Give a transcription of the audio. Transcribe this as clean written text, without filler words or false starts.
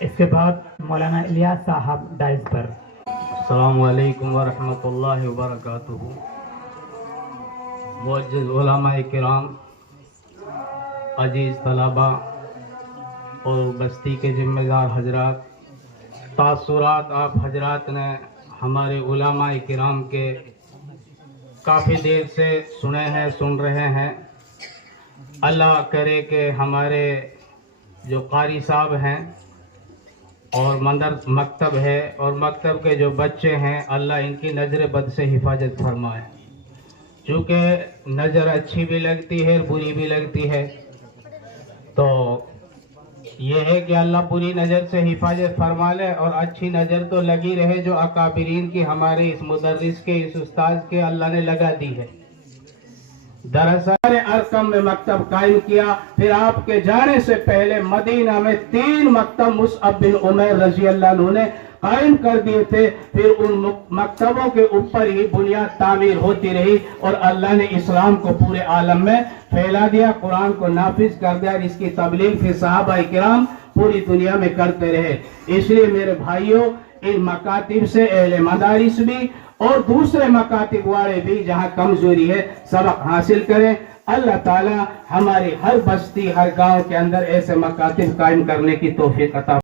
اس کے بعد مولانا الیاس صاحب ڈائز پر۔ السلام علیکم ورحمۃ اللہ وبرکاتہ۔ معزز علماء کرام، عزیز طلباء اور بستی کے ذمہ دار حضرات، تاثرات آپ حضرات نے ہمارے علماء کرام کے کافی دیر سے سنے ہیں، سن رہے ہیں۔ اللہ کرے کہ ہمارے جو قاری صاحب ہیں اور مکتب ہے اور مکتب کے جو بچے ہیں، اللہ ان کی نظر بد سے حفاظت فرمائے۔ چونکہ نظر اچھی بھی لگتی ہے بری بھی لگتی ہے، تو یہ ہے کہ اللہ بری نظر سے حفاظت فرما لے اور اچھی نظر تو لگی رہے جو اکابرین کی ہمارے اس مدرس کے، اس استاذ کے اللہ نے لگا دی ہے۔ دراصل ارقم میں مکتب قائم کیا، پھر آپ کے جانے سے پہلے مدینہ میں 3 مکتب مصعب بن عمیر رضی اللہ عنہ نے قائم کر دیے تھے۔ پھر ان مکتبوں کے اوپر ہی بنیاد تعمیر ہوتی رہی اور اللہ نے اسلام کو پورے عالم میں پھیلا دیا، قرآن کو نافذ کر دیا، اور اس کی تبلیغ پھر صحابہ کرام پوری دنیا میں کرتے رہے۔ اس لیے میرے بھائیوں، ان مکاتب سے اہل مدارس بھی اور دوسرے مکاتب والے بھی جہاں کمزوری ہے سبق حاصل کریں۔ اللہ تعالی ہماری ہر بستی، ہر گاؤں کے اندر ایسے مکاتب قائم کرنے کی توفیق عطا